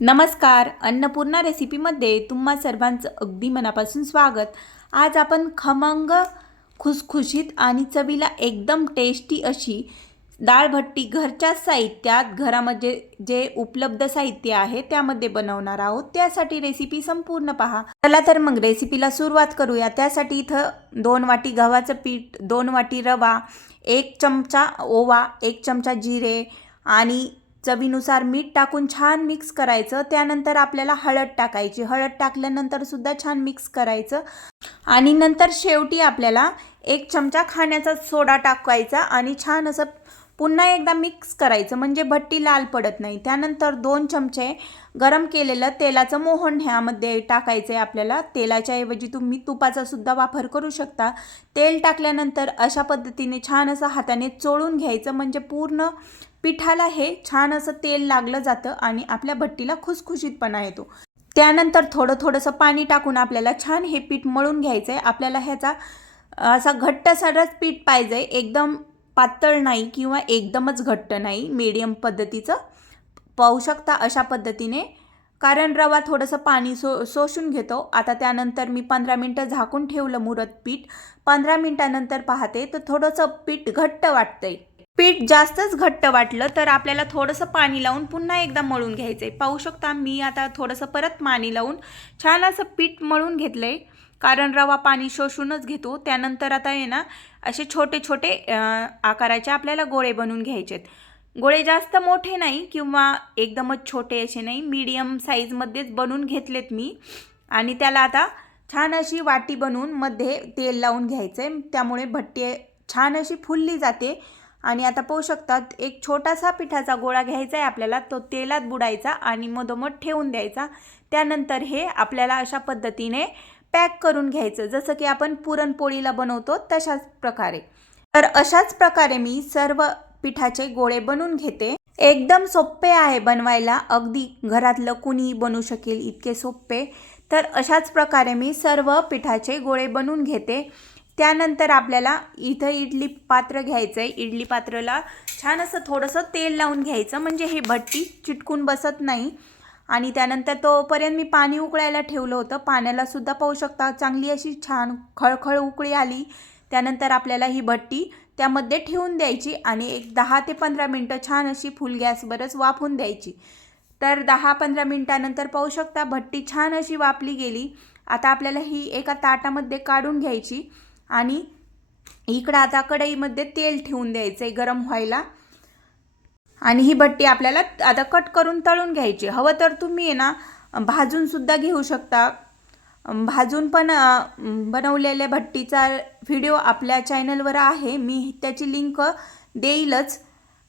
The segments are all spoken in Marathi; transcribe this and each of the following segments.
नमस्कार अन्नपूर्णा रेसिपीमध्ये तुम्हा सर्वांचं अगदी मनापासून स्वागत. आज आपण खमंग खुसखुशीत आणि चवीला एकदम टेस्टी अशी डाळभट्टी घरच्या साहित्यात घरामध्ये जे उपलब्ध साहित्य आहे त्यामध्ये बनवणार आहोत. त्यासाठी रेसिपी संपूर्ण पहा. चला तर मग रेसिपीला सुरुवात करूया. त्यासाठी इथं दोन वाटी गव्हाचं पीठ दोन वाटी रवा एक चमचा ओवा एक चमचा जिरे आणि चवीनुसार मीठ टाकून छान मिक्स करायचं. त्यानंतर आपल्याला हळद टाकायची. हळद टाकल्यानंतर सुद्धा छान मिक्स करायचं. आणि नंतर शेवटी आपल्याला एक चमचा खाण्याचा सोडा टाकायचा आणि छान असं पुन्हा एकदा मिक्स करायचं. म्हणजे भट्टी लाल पडत नाही. त्यानंतर दोन चमचे गरम केलेलं तेलाचं मोहन ह्यामध्ये टाकायचं आहे आपल्याला. तेलाच्या ऐवजी तुम्ही तुपाचा सुद्धा वापर करू शकता. तेल टाकल्यानंतर अशा पद्धतीने छान असं हाताने चोळून घ्यायचं. म्हणजे पूर्ण पिठाला हे छान असं तेल लागलं जातं आणि आपल्या भट्टीला खुसखुशीतपणा येतो. त्यानंतर थोडं थोडंसं पाणी टाकून आपल्याला छान हे पीठ मळून घ्यायचं आहे आपल्याला ह्याचा असा घट्टसरच पीठ पाहिजे. एकदम पातळ नाही किंवा एकदमच घट्ट नाही. मीडियम पद्धतीचं पाहू शकता अशा पद्धतीने. कारण रवा थोडंसं पाणी सो शोषून घेतो. आता त्यानंतर मी पंधरा मिनटं झाकून ठेवलं मुरत पीठ. पंधरा मिनटानंतर पाहते तर थोडंसं पीठ घट्ट वाटतंय. पीठ जास्तच घट्ट वाटलं तर आपल्याला थोडंसं पाणी लावून पुन्हा एकदा मळून घ्यायचं आहे पाहू शकता मी आता थोडंसं परत पाणी लावून छान असं पीठ मळून घेतलं आहे कारण रवा पाणी शोषूनच घेतो. त्यानंतर आता आहे ना असे छोटे छोटे आकाराचे आपल्याला गोळे बनवून घ्यायचे आहेत गोळे जास्त मोठे नाही किंवा एकदमच छोटे असे नाही. मीडियम साईजमध्येच बनवून घेतलेत मी. आणि त्याला आता छान अशी वाटी बनवून मध्ये तेल लावून घ्यायचं आहे त्यामुळे भट्टी छान अशी फुलली जाते. आणि आता पाहू शकतात एक छोटासा पिठाचा गोळा घ्यायचा आहे आपल्याला तो तेलात बुडायचा आणि मधोमध ठेवून द्यायचा. त्यानंतर हे आपल्याला अशा पद्धतीने पॅक करून घ्यायचं. जसं की आपण पुरणपोळीला बनवतो तशाच प्रकारे. तर अशाच प्रकारे मी सर्व पिठाचे गोळे बनवून घेते. एकदम सोपे आहे बनवायला. अगदी घरातलं कुणी बनवू शकेल इतके सोपे तर अशाच प्रकारे मी सर्व पिठाचे गोळे बनवून घेते. त्यानंतर आपल्याला इथं इडली पात्र घ्यायचं आहे इडली पात्राला छान असं थोडंसं तेल लावून घ्यायचं. म्हणजे हे भट्टी चिटकून बसत नाही. आणि त्यानंतर तोपर्यंत मी पाणी उकळायला ठेवलं होतं. पाण्याला सुद्धा पाहू शकता चांगली अशी छान खळखळ उकळी आली. त्यानंतर आपल्याला ही भट्टी त्यामध्ये ठेवून द्यायची आणि एक दहा ते पंधरा मिनटं छान अशी फुल गॅसवरच वाफून द्यायची. तर दहा पंधरा मिनटानंतर पाहू शकता भट्टी छान अशी वापली गेली. आता आपल्याला ही एका ताटामध्ये काढून घ्यायची. आणि इकडं आता कढईमध्ये तेल ठेवून द्यायचं आहे गरम व्हायला. आणि ही भट्टी आपल्याला आता कट करून तळून घ्यायची. हवं तर तुम्ही आहे ना भाजूनसुद्धा घेऊ शकता. भाजून पण बनवलेल्या भट्टीचा व्हिडिओ आपल्या चॅनलवर आहे. मी त्याची लिंक देईलच.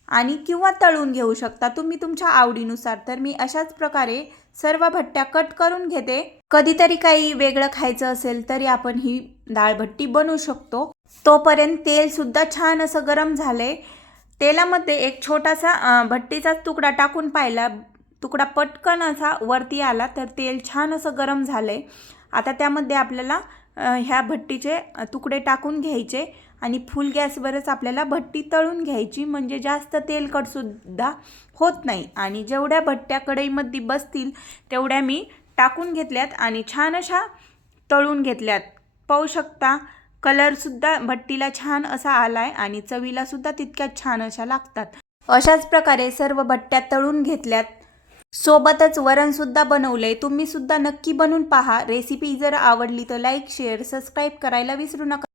आणि किंवा तळून घेऊ शकता. तुम्ही तुमच्या आवडीनुसार. तर मी अशाच प्रकारे सर्व भट्ट्या कट करून घेते. कधीतरी काही वेगळं खायचं असेल तरी आपण ही डाळभट्टी बनवू शकतो. तोपर्यंत तेल सुद्धा छान असं गरम झालंय तेलामध्ये एक छोटासा भट्टीचा भट्टीचाच तुकडा टाकून पाहिला. तुकडा पटकन असा वरती आला तर तेल छान असं गरम झालंय आता त्यामध्ये आपल्याला ह्या भट्टीचे तुकडे टाकून घ्यायचे आणि फुल गॅसवरच आपल्याला भट्टी तळून घ्यायची. म्हणजे जास्त तेलकटसुद्धा होत नाही. आणि जेवढ्या भट्ट्या कढईमध्ये बसतील तेवढ्या मी टाकून घेतल्यात आणि छान अशा तळून घेतल्यात. पाहू शकता कलरसुद्धा भट्टीला छान असा आला आहे आणि चवीलासुद्धा तितक्याच छान अशा लागतात. अशाच प्रकारे सर्व भट्ट्या तळून घेतल्यात. सोबतच वरणसुद्धा बनवलंय. तुम्ही सुद्धा नक्की बनवून पहा. रेसिपी जर आवडली तर लाईक शेअर सबस्क्राईब करायला विसरू नका.